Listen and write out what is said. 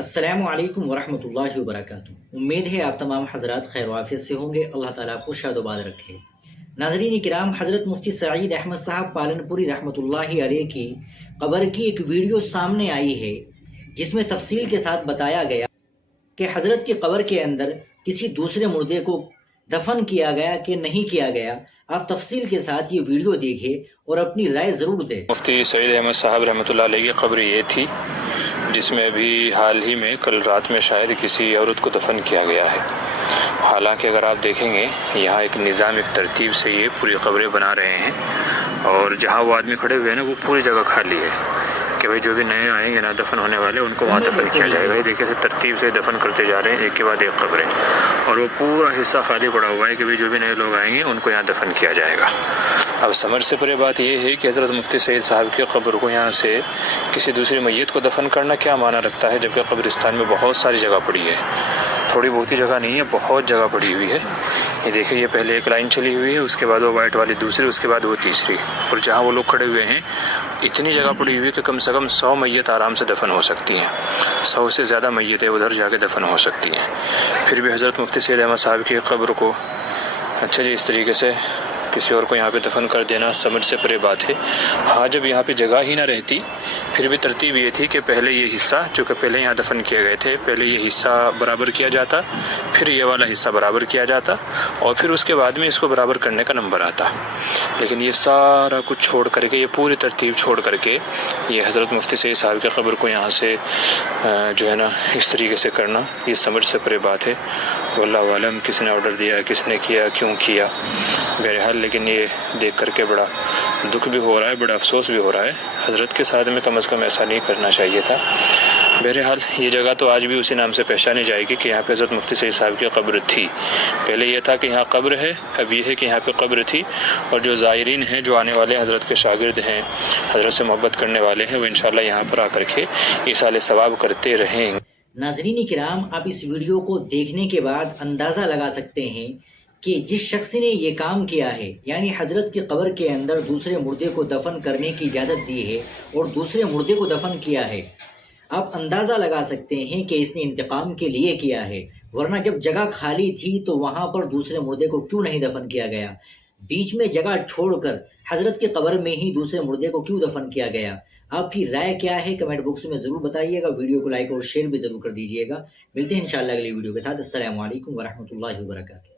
السلام علیکم ورحمۃ اللہ وبرکاتہ۔ امید ہے آپ تمام حضرات خیر و عافیت سے ہوں گے۔ اللہ تعالیٰ آپ کو شاد و باد رکھے۔ ناظرین کرام، حضرت مفتی سعید احمد صاحب پالن پوری رحمۃ اللہ علیہ کی قبر کی ایک ویڈیو سامنے آئی ہے، جس میں تفصیل کے ساتھ بتایا گیا کہ حضرت کی قبر کے اندر کسی دوسرے مردے کو دفن کیا گیا کہ نہیں کیا گیا۔ آپ تفصیل کے ساتھ یہ ویڈیو دیکھیں اور اپنی رائے ضرور دیں۔ مفتی سعید احمد صاحب رحمۃ اللہ علیہ کی قبر یہ تھی جس میں ابھی حال ہی میں کل رات میں شاید کسی عورت کو دفن کیا گیا ہے۔ حالانکہ اگر آپ دیکھیں گے یہاں ایک نظام، ایک ترتیب سے یہ پوری قبریں بنا رہے ہیں، اور جہاں وہ آدمی کھڑے ہوئے ہیں نا وہ پوری جگہ خالی ہے کہ بھائی جو بھی نئے آئیں گے نا دفن ہونے والے ان کو وہاں دفن کیا جائے گا۔ یہ دیکھیں سے ترتیب سے دفن کرتے جا رہے ہیں ایک کے بعد ایک قبریں، اور وہ پورا حصہ خالی پڑا ہوا ہے کہ بھائی جو بھی نئے لوگ آئیں گے ان کو یہاں دفن کیا جائے گا۔ اب سمجھ سے پرے بات یہ ہے کہ حضرت مفتی سعید صاحب کی قبر کو یہاں سے کسی دوسری میت کو دفن کرنا کیا معنی رکھتا ہے، جبکہ قبرستان میں بہت ساری جگہ پڑی ہے، تھوڑی بہت ہی جگہ نہیں ہے، بہت جگہ پڑی ہوئی ہے۔ یہ دیکھیں یہ پہلے ایک لائن چلی ہوئی ہے، اس کے بعد وہ وائٹ والی دوسری، اس کے بعد وہ تیسری، اور جہاں وہ لوگ کھڑے ہوئے ہیں اتنی جگہ پڑی ہوئی ہے کہ کم سے کم 100 میت آرام سے دفن ہو سکتی ہیں، 100 سے زیادہ میتیں ادھر جا کے دفن ہو سکتی ہیں۔ پھر بھی حضرت مفتی سعید احمد صاحب کی قبر کو اچھا جی اس طریقے سے کسی اور کو یہاں پہ دفن کر دینا سمجھ سے پرے بات ہے۔ ہاں جب یہاں پہ جگہ ہی نہ رہتی پھر بھی ترتیب یہ تھی کہ پہلے یہ حصہ چونکہ پہلے یہاں دفن کیے گئے تھے، پہلے یہ حصہ برابر کیا جاتا، پھر یہ والا حصہ برابر کیا جاتا، اور پھر اس کے بعد میں اس کو برابر کرنے کا نمبر آتا۔ لیکن یہ سارا کچھ چھوڑ کر کے، یہ پوری ترتیب چھوڑ کر کے یہ حضرت مفتی سعید صاحب کی قبر کو یہاں سے جو ہے نا اس طریقے سے کرنا یہ سمجھ سے پرے بات ہے۔ واللہ عالم کس نے آرڈر دیا، کس نے کیا، کیوں کیا، بہرحال لیکن یہ دیکھ کر کے بڑا دکھ بھی ہو رہا ہے، بڑا افسوس بھی ہو رہا ہے۔ حضرت کے ساتھ میں کم از کم ایسا نہیں کرنا چاہیے تھا۔ بہرحال یہ جگہ تو آج بھی اسی نام سے پہچانی جائے گی کہ یہاں پہ حضرت مفتی سعید صاحب کی قبر تھی۔ پہلے یہ تھا کہ یہاں قبر ہے، اب یہ ہے کہ یہاں پہ قبر تھی، اور جو زائرین ہیں، جو آنے والے حضرت کے شاگرد ہیں، حضرت سے محبت کرنے والے ہیں، وہ انشاءاللہ یہاں پر آ کر کے ایصال ثواب کرتے رہیں۔ ناظرین کرام، آپ اس ویڈیو کو دیکھنے کے بعد اندازہ لگا سکتے ہیں کہ جس شخص نے یہ کام کیا ہے، یعنی حضرت کی قبر کے اندر دوسرے مردے کو دفن کرنے کی اجازت دی ہے اور دوسرے مردے کو دفن کیا ہے، آپ اندازہ لگا سکتے ہیں کہ اس نے انتقام کے لیے کیا ہے۔ ورنہ جب جگہ خالی تھی تو وہاں پر دوسرے مردے کو کیوں نہیں دفن کیا گیا؟ بیچ میں جگہ چھوڑ کر حضرت کی قبر میں ہی دوسرے مردے کو کیوں دفن کیا گیا؟ آپ کی رائے کیا ہے کمنٹ باکس میں ضرور بتائیے گا۔ ویڈیو کو لائک اور شیئر بھی ضرور کر دیجیے گا۔ ملتے ہیں انشاءاللہ اگلی ویڈیو کے ساتھ۔ السلام علیکم ورحمۃ اللہ وبرکاتہ۔